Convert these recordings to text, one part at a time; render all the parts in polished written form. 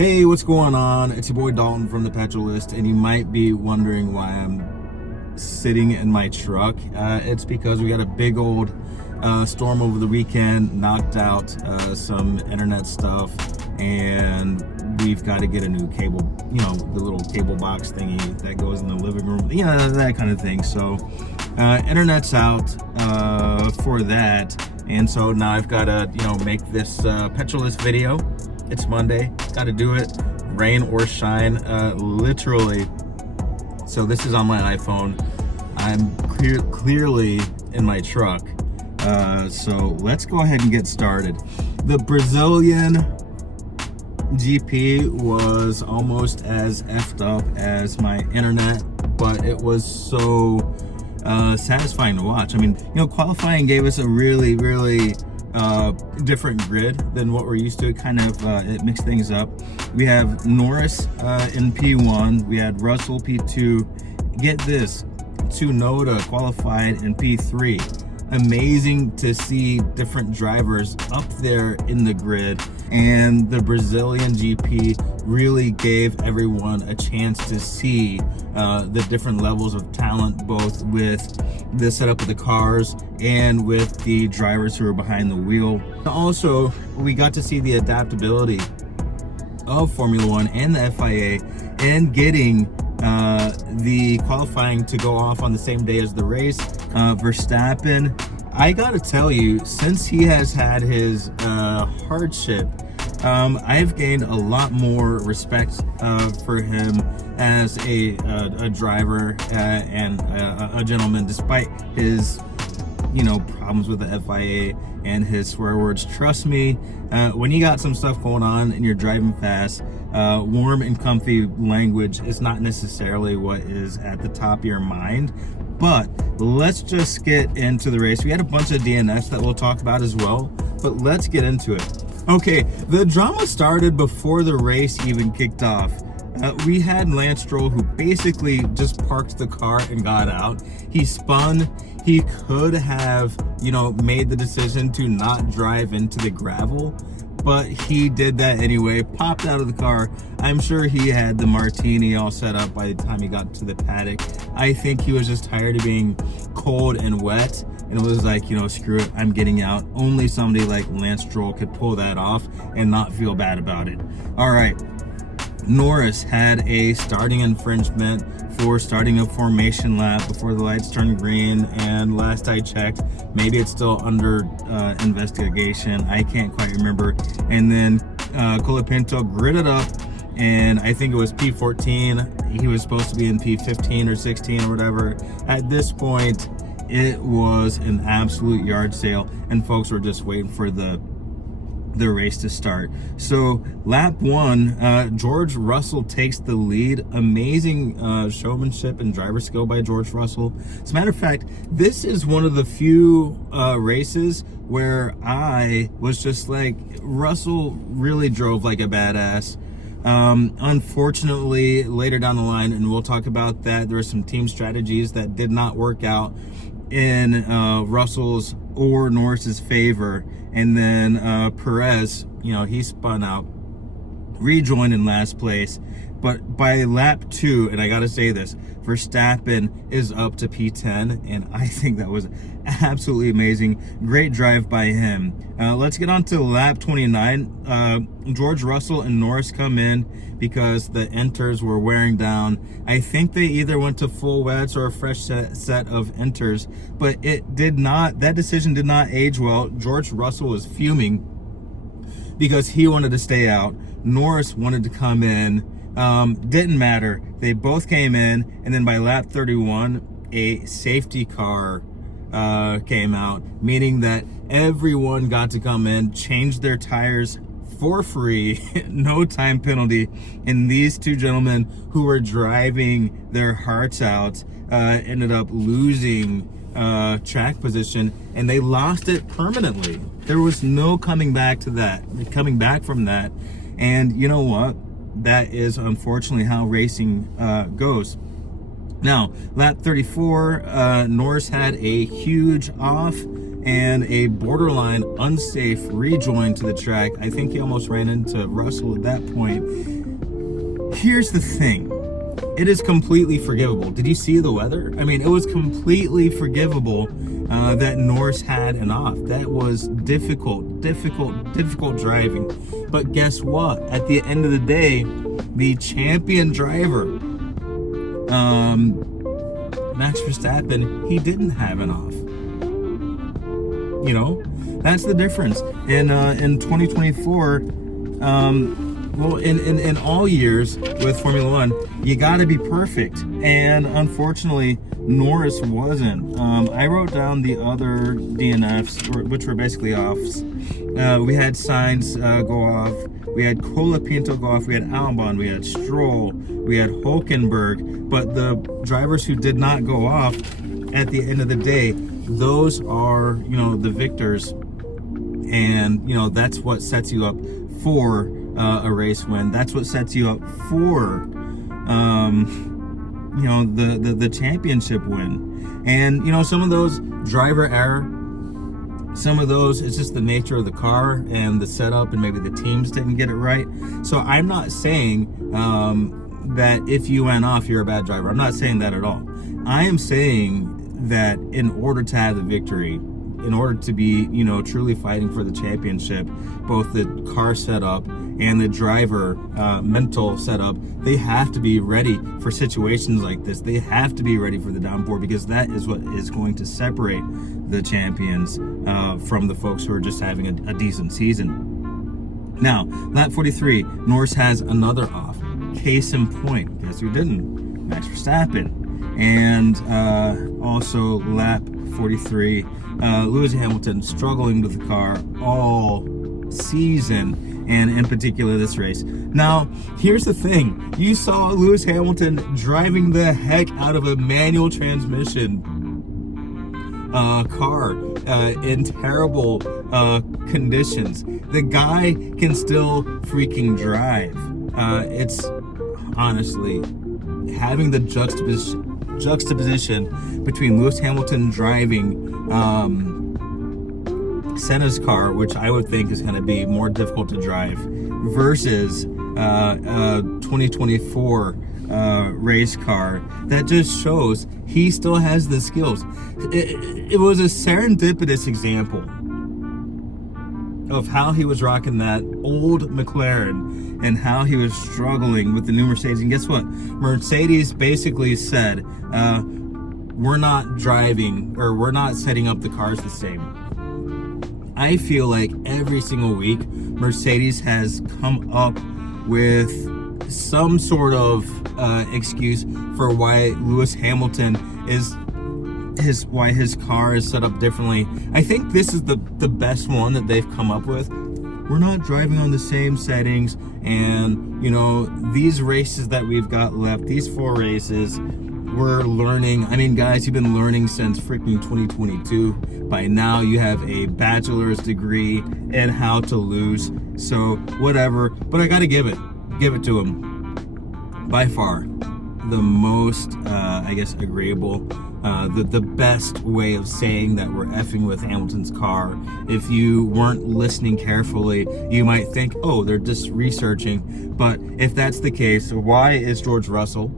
Hey, what's going on? It's your boy Dalton from the Petrolist, and you might be wondering why I'm sitting in my truck. It's because we got a big old storm over the weekend, knocked out some internet stuff, and we've got to get a new cable, the little cable box thingy that goes in the living room, that kind of thing. So internet's out for that, and so now I've got to make this Petrolist video. It's Monday, got to do it, rain or shine, literally. So this is on my iPhone. I'm clearly in my truck. So let's go ahead and get started. The Brazilian GP was almost as effed up as my internet, but it was so satisfying to watch. I mean, qualifying gave us a really different grid than what we're used to. It kind of it mixed things up. We have Norris in P1, we had Russell P2. Get this, Tsunoda qualified in P3. Amazing to see different drivers up there in the grid, and the Brazilian GP really gave everyone a chance to see the different levels of talent, both with the setup of the cars and with the drivers who are behind the wheel. Also, we got to see the adaptability of Formula One and the FIA and getting the qualifying to go off on the same day as the race. Verstappen, I gotta tell you, since he has had his hardship, I've gained a lot more respect for him as a driver and a gentleman, despite his problems with the FIA and his swear words. Trust me, when you got some stuff going on and you're driving fast, warm and comfy language is not necessarily what is at the top of your mind. But let's just get into the race. We had a bunch of DNFs that we'll talk about as well, but let's get into it. Okay, the drama started before the race even kicked off. We had Lance Stroll, who basically just parked the car and got out. He spun. He could have, made the decision to not drive into the gravel, but he did that anyway, popped out of the car. I'm sure he had the martini all set up by the time he got to the paddock. I think he was just tired of being cold and wet, and it was like, screw it, I'm getting out. Only somebody like Lance Stroll could pull that off and not feel bad about it. All right, Norris had a starting infringement for starting a formation lap before the lights turned green, and last I checked, maybe it's still under investigation. I can't quite remember. And then Colapinto gridded up, and I think it was P14. He was supposed to be in P15 or 16 or whatever. At this point, it was an absolute yard sale, and folks were just waiting for the race to start. So lap one, George Russell takes the lead. Amazing showmanship and driver skill by George Russell. As a matter of fact, this is one of the few races where I was just like, Russell really drove like a badass. Unfortunately, later down the line, and we'll talk about that, there were some team strategies that did not work out in Russell's or Norris's favor. And then Perez, he spun out, rejoined in last place. But by lap 2, and I gotta say this, Verstappen is up to P10, and I think that was absolutely amazing. Great drive by him. Let's get on to lap 29. George Russell and Norris come in because the enters were wearing down. I think they either went to full wets or a fresh set of enters, but that decision did not age well. George Russell was fuming because he wanted to stay out. Norris wanted to come in. Didn't matter. They both came in, and then by lap 31, a safety car came out, meaning that everyone got to come in, change their tires for free, no time penalty. And these two gentlemen who were driving their hearts out ended up losing track position, and they lost it permanently. There was no coming back from that. And you know what? That is unfortunately how racing goes. Now, lap 34, Norris had a huge off. and a borderline unsafe rejoin to the track. I think he almost ran into Russell at that point. Here's the thing. It is completely forgivable. Did you see the weather? I mean, it was completely forgivable that Norris had an off. That was difficult driving. But guess what? At the end of the day, the champion driver, Max Verstappen, he didn't have an off. You know, that's the difference. In 2024, well, in all years with Formula One, you got to be perfect, and unfortunately, Norris wasn't. I wrote down the other DNFs, which were basically offs. We had Sainz go off, we had Colapinto go off, we had Albon, we had Stroll, we had Hulkenberg, but the drivers who did not go off, at the end of the day, those are, you know, the victors, and, you know, that's what sets you up for a race win. That's what sets you up for, you know, the championship win. And, you know, some of those driver error, some of those, it's just the nature of the car and the setup, and maybe the teams didn't get it right. So I'm not saying that if you went off, you're a bad driver. I'm not saying that at all. I am saying that in order to have the victory, in order to be, you know, truly fighting for the championship, both the car setup and the driver mental setup, they have to be ready for situations like this. They have to be ready for the downpour, because that is what is going to separate the champions from the folks who are just having a decent season. Now, lap 43, Norris has another off. Case in point, guess who didn't? Max Verstappen. And also lap 43, Lewis Hamilton struggling with the car all season, and in particular this race. Now, here's the thing. You saw Lewis Hamilton driving the heck out of a manual transmission car in terrible conditions. The guy can still freaking drive. It's honestly having the juxtaposition between Lewis Hamilton driving Senna's car, which I would think is going to be more difficult to drive, versus 2024 race car, that just shows he still has the skills. It was a serendipitous example of how he was rocking that old McLaren and how he was struggling with the new Mercedes. And guess what? Mercedes basically said, we're not driving, or we're not setting up the cars the same. I feel like every single week, Mercedes has come up with some sort of excuse for why Lewis Hamilton why his car is set up differently. I think this is the best one that they've come up with. We're not driving on the same settings, and, you know, these races that we've got left, these 4 races, we're learning. I mean, guys, you've been learning since freaking 2022. By now, you have a bachelor's degree in how to lose. So, whatever. But I gotta give it to him. By far, the most, I guess, agreeable, the best way of saying that we're effing with Hamilton's car. If you weren't listening carefully, you might think, oh, they're just researching. But if that's the case, why is George Russell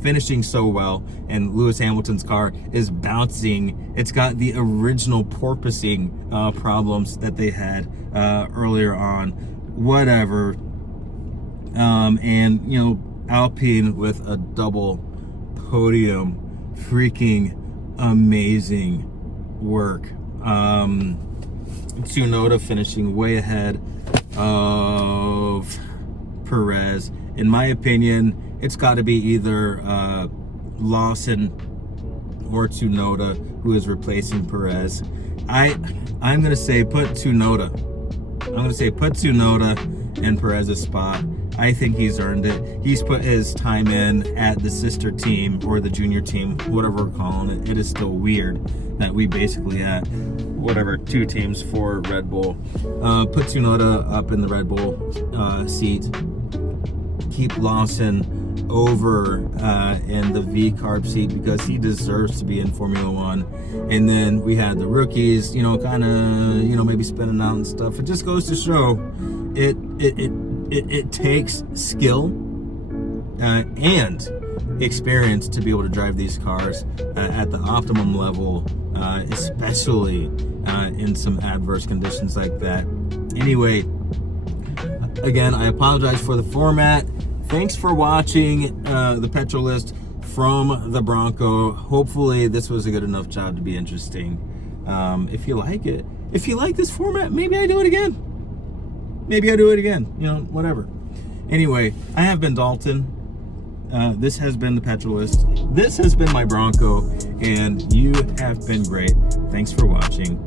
finishing so well and Lewis Hamilton's car is bouncing? It's got the original porpoising problems that they had earlier on. Whatever. And, you know, Alpine with a double podium. Freaking amazing work. Tsunoda finishing way ahead of Perez. In my opinion, it's got to be either Lawson or Tsunoda who is replacing Perez. I'm gonna say put Tsunoda. I'm gonna say put Tsunoda in Perez's spot. I think he's earned it. He's put his time in at the sister team, or the junior team, whatever we're calling it. It is still weird that we basically had, 2 teams for Red Bull. Put Tsunoda up in the Red Bull seat. Keep Lawson over in the V carb seat because he deserves to be in Formula One. And then we had the rookies, you know, kind of, you know, maybe spinning out and stuff. It just goes to show it takes skill and experience to be able to drive these cars at the optimum level, especially in some adverse conditions like that. Anyway, again, I apologize for the format. Thanks for watching the Petrol List from the Bronco. Hopefully this was a good enough job to be interesting. If you like it, if you like this format, maybe I do it again. Maybe I do it again, you know, whatever. Anyway, I have been Dalton. This has been the Petrol List. This has been my Bronco, and you have been great. Thanks for watching.